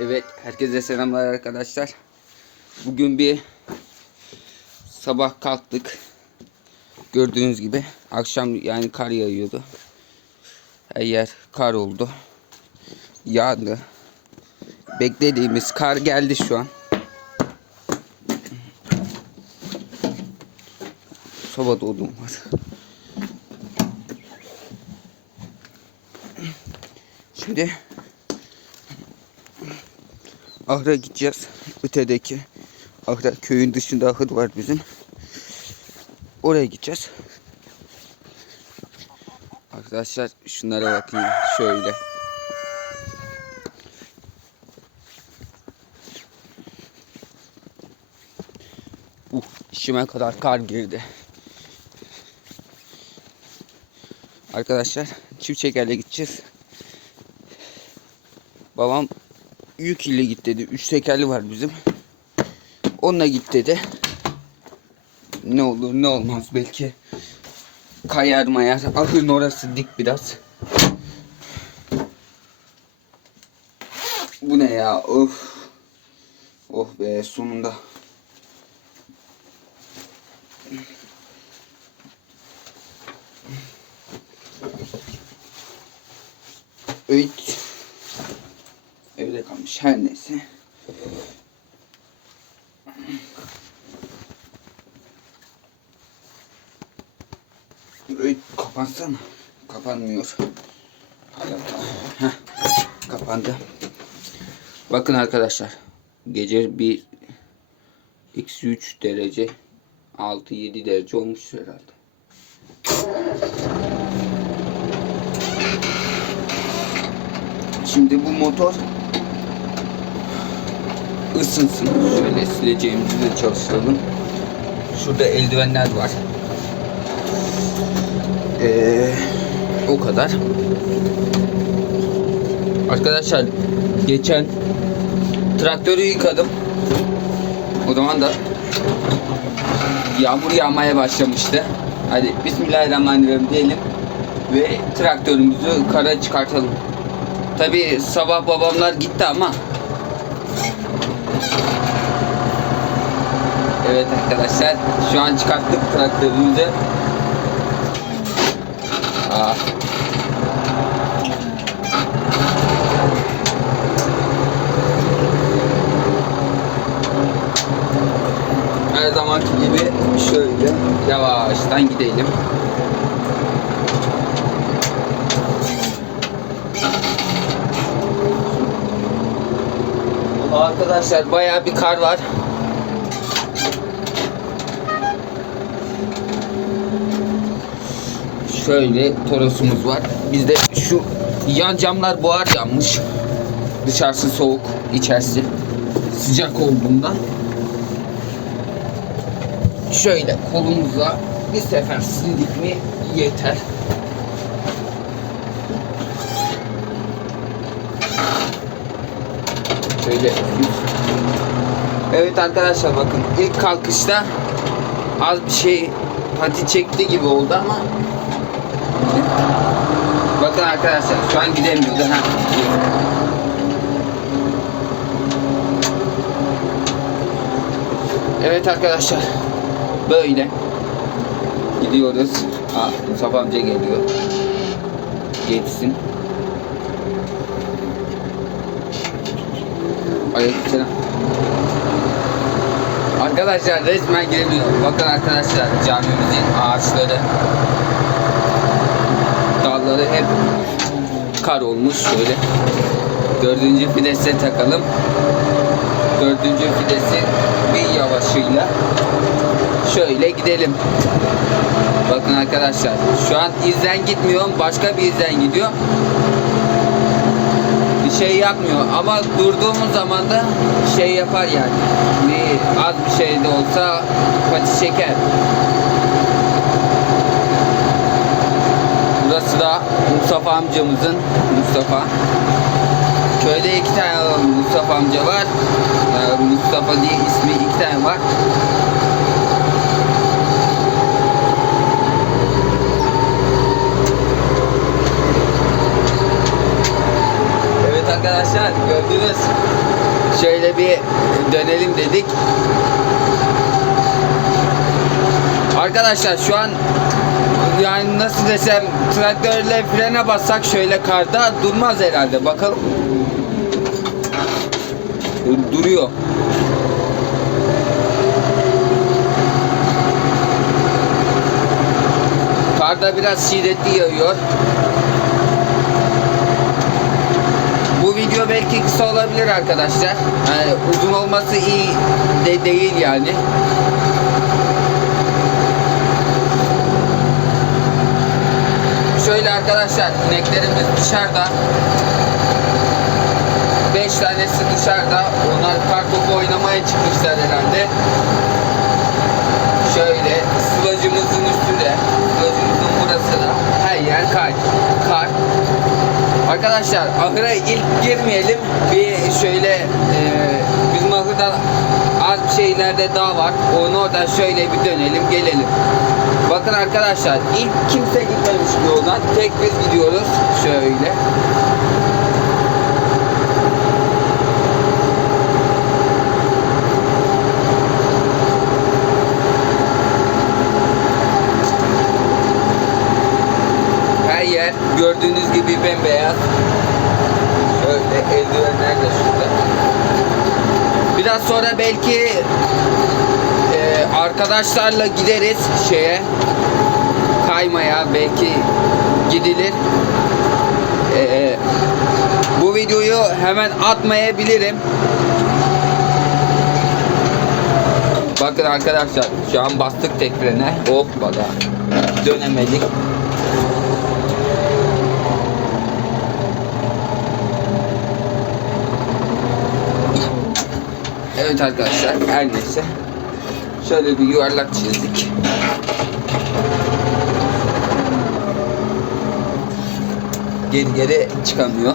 Evet, herkese selamlar arkadaşlar. Bugün bir sabah kalktık. Gördüğünüz gibi akşam yani kar yağıyordu. Her yer kar oldu. Yağdı. Beklediğimiz kar geldi şu an. Sobada odun var. Şimdi Ahır'a gideceğiz. Ötedeki ahıra köyün dışında ahır var bizim. Oraya gideceğiz. Arkadaşlar şunlara bakın şöyle. Uh, işime kadar kar girdi. Arkadaşlar çift çekerle gideceğiz. Babam yük ile git dedi. Üç tekerli var bizim. Onunla git dedi. Ne olur ne olmaz belki kayar mayar. Ahırın orası dik biraz. Bu ne ya? Of. Oh be sonunda. Evet. Kalmış her neyse. Evet kapansana. Kapanmıyor. Kapandı. Bakın arkadaşlar. Gece bir eksi 3 derece 6-7 derece olmuş herhalde. Şimdi bu motor ısınsın. Şöyle sileceğimizi de çalıştıralım. Şurada eldivenler var. Ee, o kadar. Arkadaşlar geçen traktörü yıkadım. O zaman da yağmur yağmaya başlamıştı. Hadi Bismillahirrahmanirrahim diyelim ve traktörümüzü kara çıkartalım. Tabi sabah babamlar gitti ama Evet arkadaşlar şu an çıkarttık traktörümüzü Aa. Her zamanki gibi şöyle yavaştan gidelim. Arkadaşlar bayağı bir kar var. Şöyle torosumuz var. Bizde şu yan camlar buhar yanmış. Dışarısı soğuk, içerisi sıcak olduğundan. Şöyle kolumuzla bir sefer sildik mi yeter. Şöyle Evet arkadaşlar bakın ilk kalkışta az bir şey pati çekti gibi oldu ama Bakın arkadaşlar şu an gidemiyordu ha. Evet arkadaşlar böyle gidiyoruz. Aa, Mustafa amca geliyor. Geçsin. Aleykümselam. Arkadaşlar resmen geliyor. Bakın arkadaşlar camimizin ağaçları dalları hep kar olmuş şöyle. Dördüncü fidese takalım. Dördüncü fidesi bir yavaşıyla şöyle gidelim. Bakın arkadaşlar şu an izden gitmiyorum başka bir izden gidiyor. Şey yapmıyor ama durduğumuz zaman da şey yapar yani. Bir az bir şey de olsa pati çeker. Burası da Mustafa amcamızın Mustafa. Köyde iki tane Mustafa amca var. Ee, Mustafa diye ismi iki tane var. Evet arkadaşlar gördünüz. Şöyle bir dönelim dedik. Arkadaşlar şu an yani nasıl desem traktörle frene bassak şöyle karda durmaz herhalde. Bakalım. Duruyor. Karda biraz şiddetli yağıyor. Video belki kısa olabilir arkadaşlar. Yani uzun olması iyi de değil yani. Şöyle arkadaşlar ineklerimiz dışarıda. 5 tanesi dışarıda. Onlar kar topu oynamaya çıkmışlar herhalde. Şöyle sılacımızın üstünde. Sılacımızın burası da. Her yer kar. Kar. Arkadaşlar ahıra ilk girmeyelim. Bir şöyle e, bizim ahırda az bir şeylerde dağ var. Onu oradan şöyle bir dönelim gelelim. Bakın arkadaşlar ilk kimse gitmemiş yoldan. Tek biz gidiyoruz. Şöyle. Her yer gördüğünüz gibi bembeyaz. Şöyle eldivenler de şurada. Biraz sonra belki e, arkadaşlarla gideriz şeye kaymaya belki gidilir. E, bu videoyu hemen atmayabilirim. Bakın arkadaşlar şu an bastık tek frene. Hoppala. Dönemedik. Evet arkadaşlar her neyse. Şöyle bir yuvarlak çizdik. Geri geri çıkamıyor.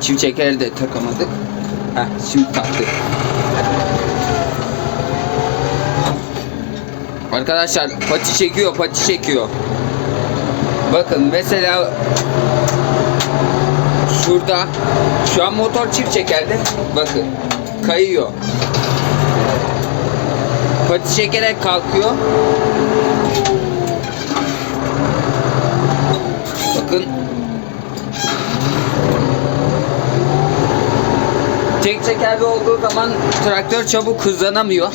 Çift çeker de takamadık. Heh, şimdi taktık. Arkadaşlar pati çekiyor, pati çekiyor. Bakın mesela şurada şu an motor çift çekerde. Bakın kayıyor. Pati çekerek kalkıyor. Bakın. Tek çekerde olduğu zaman traktör çabuk hızlanamıyor.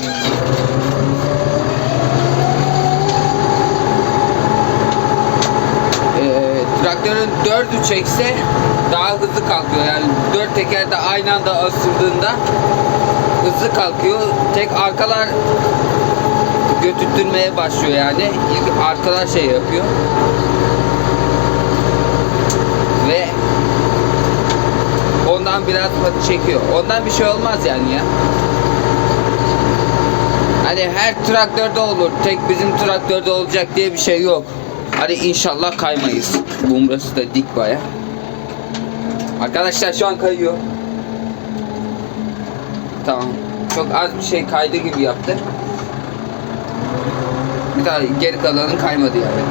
Ee, traktörün dördü çekse daha hızlı kalkıyor. Yani dört teker de aynı anda asıldığında hızlı kalkıyor. Tek arkalar götürtmeye başlıyor yani. İlk arkalar şey yapıyor. Ve ondan biraz çekiyor. Ondan bir şey olmaz yani ya. Hani her traktörde olur. Tek bizim traktörde olacak diye bir şey yok. Hadi inşallah kaymayız. Burası da dik baya. Arkadaşlar şu an kayıyor. Tamam. Çok az bir şey kaydı gibi yaptı. Bir daha geri kalanın kaymadı yani.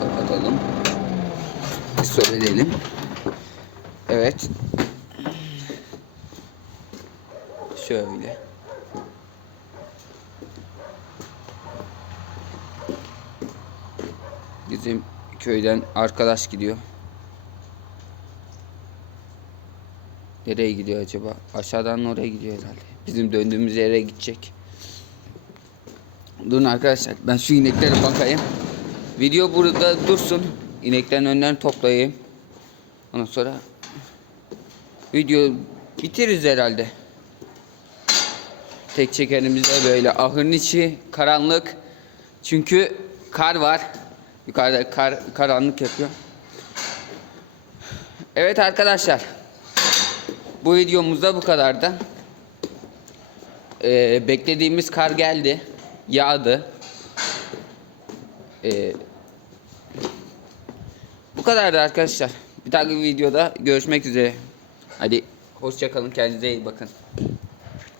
Kapatalım. Söyleyelim. Evet. Şöyle. Bizim köyden arkadaş gidiyor. Nereye gidiyor acaba? Aşağıdan oraya gidiyor herhalde. Bizim döndüğümüz yere gidecek. Durun arkadaşlar. Ben şu ineklere bakayım. Video burada dursun. İneklerin önlerini toplayayım. Ondan sonra video bitiririz herhalde. Tek çekerimizde böyle ahırın içi karanlık. Çünkü kar var. Yukarıda kar karanlık yapıyor. Evet arkadaşlar. Bu videomuzda bu kadardı. Ee, beklediğimiz kar geldi. Yağdı. Ee, bu kadardı arkadaşlar. Bir dahaki videoda görüşmek üzere. Hadi hoşçakalın kendinize iyi bakın.